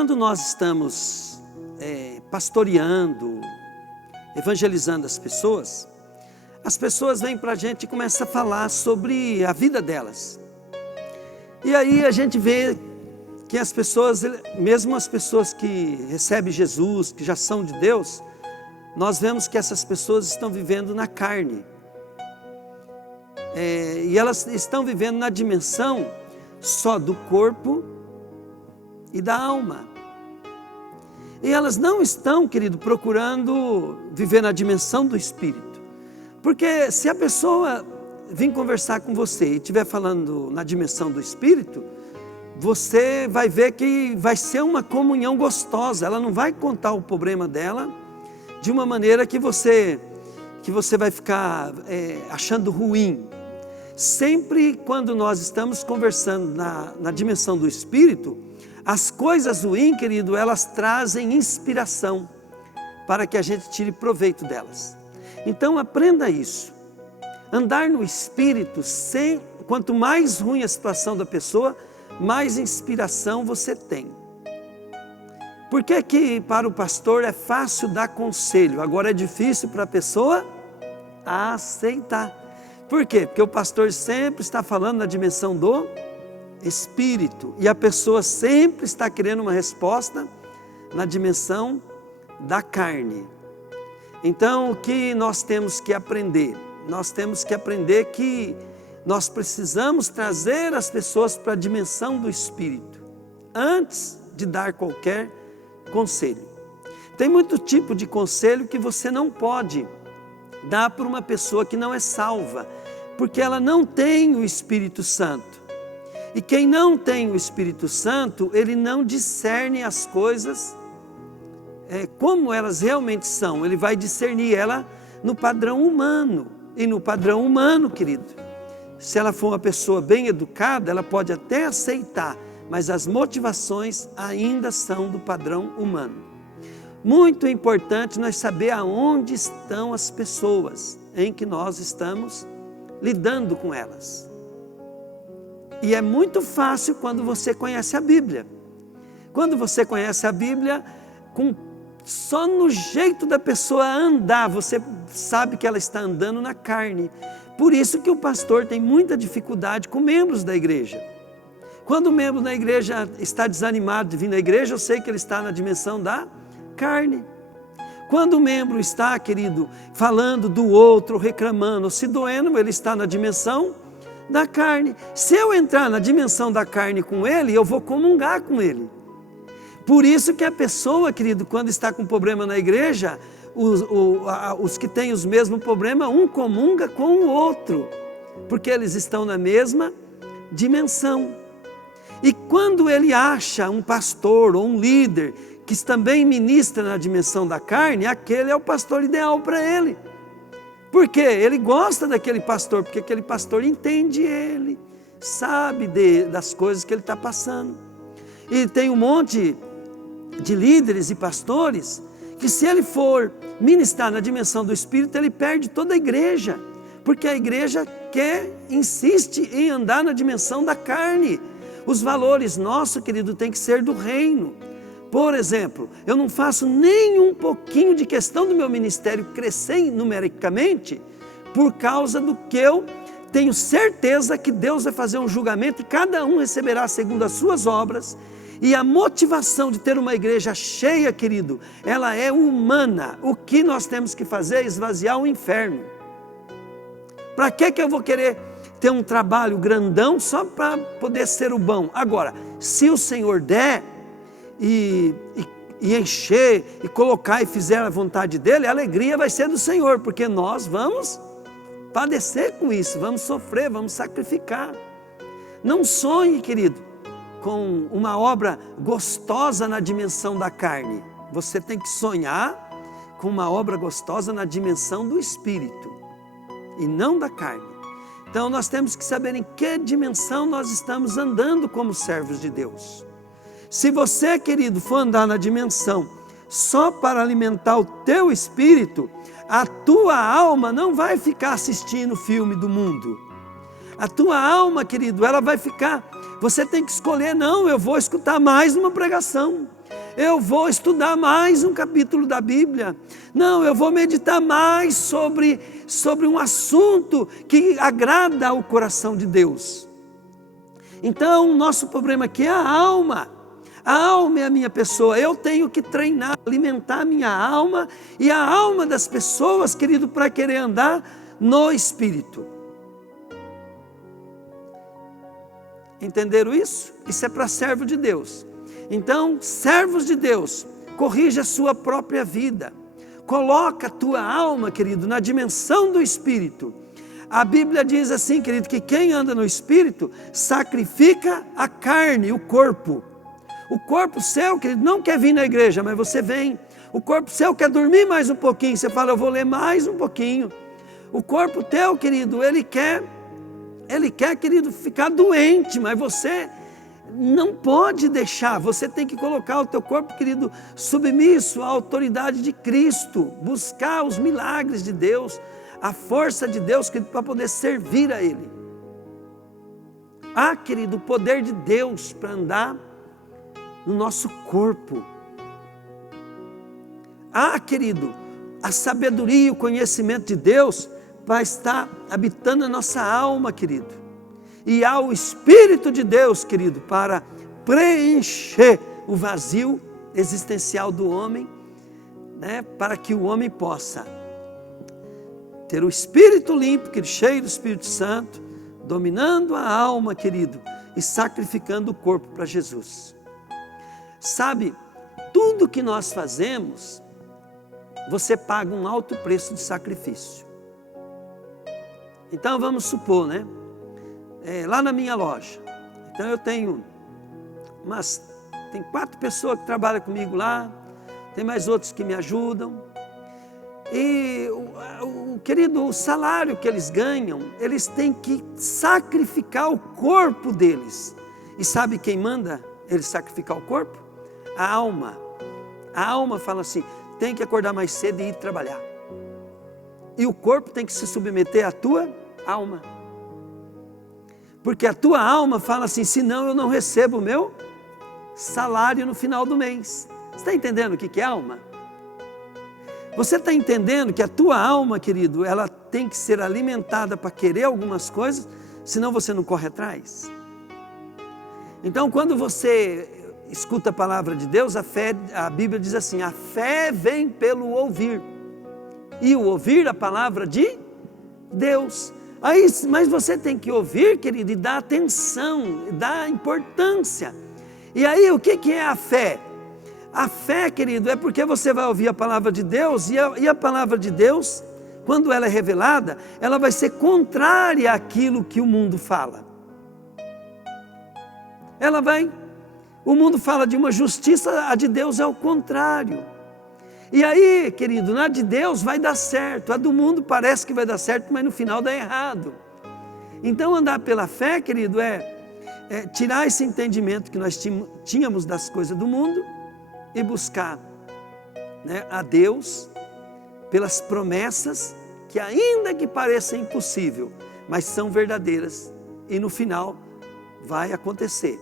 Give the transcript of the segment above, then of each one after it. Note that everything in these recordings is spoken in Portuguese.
Quando nós estamos pastoreando, evangelizando as pessoas vêm para a gente e começam a falar sobre a vida delas. E aí a gente vê que as pessoas, mesmo as pessoas que recebem Jesus, que já são de Deus, nós vemos que essas pessoas estão vivendo na carne. E elas estão vivendo na dimensão só do corpo e da alma. E elas não estão, querido, procurando viver na dimensão do Espírito. Porque se a pessoa vir conversar com você e estiver falando na dimensão do Espírito, você vai ver que vai ser uma comunhão gostosa. Ela não vai contar o problema dela de uma maneira que você vai ficar achando ruim. Sempre quando nós estamos conversando na dimensão do Espírito, as coisas ruins, querido, elas trazem inspiração para que a gente tire proveito delas. Então aprenda isso. Andar no Espírito, quanto mais ruim a situação da pessoa, mais inspiração você tem. Por que que para o pastor é fácil dar conselho, agora é difícil para a pessoa aceitar? Por quê? Porque o pastor sempre está falando na dimensão do Espírito e a pessoa sempre está querendo uma resposta na dimensão da carne. Então o que nós temos que aprender? Nós temos que aprender que nós precisamos trazer as pessoas para a dimensão do Espírito antes de dar qualquer conselho. Tem muito tipo de conselho que você não pode dar para uma pessoa que não é salva, porque ela não tem o Espírito Santo. E quem não tem o Espírito Santo, ele não discerne as coisas como elas realmente são. Ele vai discernir ela no padrão humano. E no padrão humano, querido, se ela for uma pessoa bem educada, ela pode até aceitar, mas as motivações ainda são do padrão humano. Muito importante nós saber aonde estão as pessoas em que nós estamos lidando com elas. E é muito fácil quando você conhece a Bíblia. Quando você conhece a Bíblia, só no jeito da pessoa andar, você sabe que ela está andando na carne. Por isso que o pastor tem muita dificuldade com membros da igreja. Quando o membro da igreja está desanimado de vir na igreja, eu sei que ele está na dimensão da carne. Quando o membro está, querido, falando do outro, reclamando, se doendo, ele está na dimensão da carne. Se eu entrar na dimensão da carne com ele, eu vou comungar com ele. Por isso que a pessoa, querido, quando está com problema na igreja, os que têm os mesmos problemas, um comunga com o outro, porque eles estão na mesma dimensão. E quando ele acha um pastor ou um líder que também ministra na dimensão da carne, aquele é o pastor ideal para ele. Por quê? Ele gosta daquele pastor, porque aquele pastor entende ele, sabe das coisas que ele está passando. E tem um monte de líderes e pastores que, se ele for ministrar na dimensão do Espírito, ele perde toda a igreja, porque a igreja insiste em andar na dimensão da carne. Os valores nossos, querido, tem que ser do reino. Por exemplo, eu não faço nem um pouquinho de questão do meu ministério crescer numericamente por causa do que eu tenho certeza que Deus vai fazer um julgamento e cada um receberá segundo as suas obras. E a motivação de ter uma igreja cheia, querido, ela é humana. O que nós temos que fazer é esvaziar o inferno. Para que eu vou querer ter um trabalho grandão só para poder ser o bom? Agora, se o Senhor der e encher e colocar e fizer a vontade dele, a alegria vai ser do Senhor, porque nós vamos padecer com isso, vamos sofrer, vamos sacrificar. Não sonhe, querido, com uma obra gostosa na dimensão da carne. Você tem que sonhar com uma obra gostosa na dimensão do Espírito e não da carne. Então nós temos que saber em que dimensão nós estamos andando como servos de Deus. Se você, querido, for andar na dimensão só para alimentar o teu espírito, a tua alma não vai ficar assistindo o filme do mundo. A tua alma, querido, ela vai ficar... Você tem que escolher, não, eu vou escutar mais uma pregação. Eu vou estudar mais um capítulo da Bíblia. Não, eu vou meditar mais sobre um assunto que agrada ao coração de Deus. Então, o nosso problema aqui é a alma. A alma é a minha pessoa. Eu tenho que treinar, alimentar a minha alma e a alma das pessoas, querido, para querer andar no Espírito. Entenderam isso? Isso é para servo de Deus. Então, servos de Deus, corrija a sua própria vida. Coloca a tua alma, querido, na dimensão do Espírito. A Bíblia diz assim, querido, que quem anda no Espírito sacrifica a carne, o corpo. O corpo seu, querido, não quer vir na igreja, mas você vem. O corpo seu quer dormir mais um pouquinho, você fala, eu vou ler mais um pouquinho. O corpo teu, querido, ele quer, querido, ficar doente, mas você não pode deixar, você tem que colocar o teu corpo, querido, submisso à autoridade de Cristo, buscar os milagres de Deus, a força de Deus, querido, para poder servir a Ele. Querido, o poder de Deus para andar no nosso corpo. Querido, a sabedoria e o conhecimento de Deus vai estar habitando a nossa alma, querido. E há o Espírito de Deus, querido, para preencher o vazio existencial do homem, né, para que o homem possa ter o espírito limpo, cheio do Espírito Santo, dominando a alma, querido, e sacrificando o corpo para Jesus. Sabe, tudo que nós fazemos, você paga um alto preço de sacrifício. Então vamos supor, né? Lá na minha loja, então eu tenho tem 4 pessoas que trabalham comigo lá, tem mais outros que me ajudam, e querido, o salário que eles ganham, eles têm que sacrificar o corpo deles. E sabe quem manda eles sacrificar o corpo? A alma. A alma fala assim, tem que acordar mais cedo e ir trabalhar. E o corpo tem que se submeter à tua alma. Porque a tua alma fala assim, senão eu não recebo o meu salário no final do mês. Você está entendendo o que é alma? Você está entendendo que a tua alma, querido, ela tem que ser alimentada para querer algumas coisas, senão você não corre atrás? Então, quando você escuta a palavra de Deus, a Bíblia diz assim, a fé vem pelo ouvir, e o ouvir a palavra de Deus. Mas você tem que ouvir, querido, e dar atenção, dar importância. E aí, o que é a fé? A fé, querido, é porque você vai ouvir a palavra de Deus, e a palavra de Deus, quando ela é revelada, ela vai ser contrária àquilo que o mundo fala. O mundo fala de uma justiça, a de Deus é o contrário. E aí, querido, na de Deus vai dar certo, a do mundo parece que vai dar certo, mas no final dá errado. Então andar pela fé, querido, é tirar esse entendimento que nós tínhamos das coisas do mundo e buscar, né, a Deus pelas promessas que ainda que pareça impossível, mas são verdadeiras e no final vai acontecer.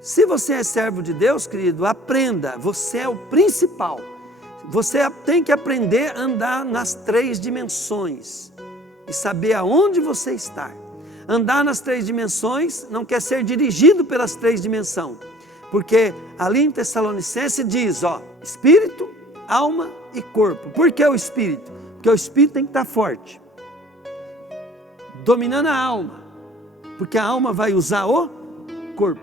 Se você é servo de Deus, querido, aprenda, você é o principal. Você tem que aprender a andar nas 3 dimensões e saber aonde você está. Andar nas 3 dimensões não quer ser dirigido pelas 3 dimensões, porque ali em Tessalonicenses diz, espírito, alma e corpo. Por que o espírito? Porque o espírito tem que estar forte, dominando a alma, porque a alma vai usar o corpo,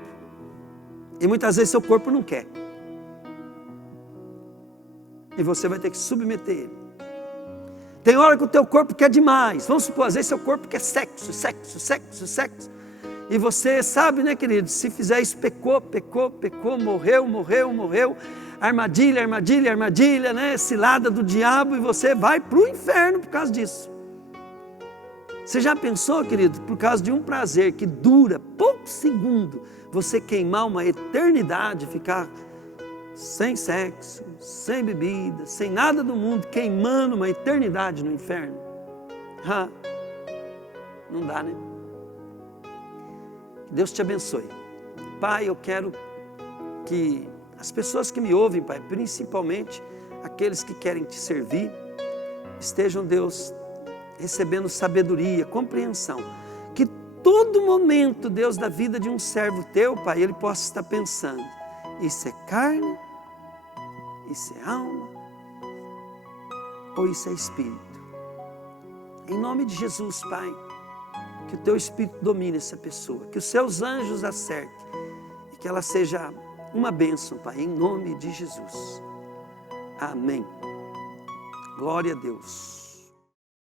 e muitas vezes seu corpo não quer, e você vai ter que submeter ele. Tem hora que o teu corpo quer demais, vamos supor, às vezes seu corpo quer sexo, e você sabe, né, querido, se fizer isso, pecou, morreu, armadilha, né, cilada do diabo, e você vai para o inferno por causa disso. Você já pensou, querido, por causa de um prazer que dura poucos segundos, você queimar uma eternidade, ficar sem sexo, sem bebida, sem nada do mundo, queimando uma eternidade no inferno? Não dá, né? Deus te abençoe. Pai, eu quero que as pessoas que me ouvem, Pai, principalmente aqueles que querem te servir, estejam, Deus, recebendo sabedoria, compreensão, que todo momento, Deus, da vida de um servo teu, Pai, ele possa estar pensando, isso é carne, isso é alma, ou isso é espírito? Em nome de Jesus, Pai, que o teu Espírito domine essa pessoa, que os seus anjos acertem, e que ela seja uma bênção, Pai, em nome de Jesus. Amém. Glória a Deus.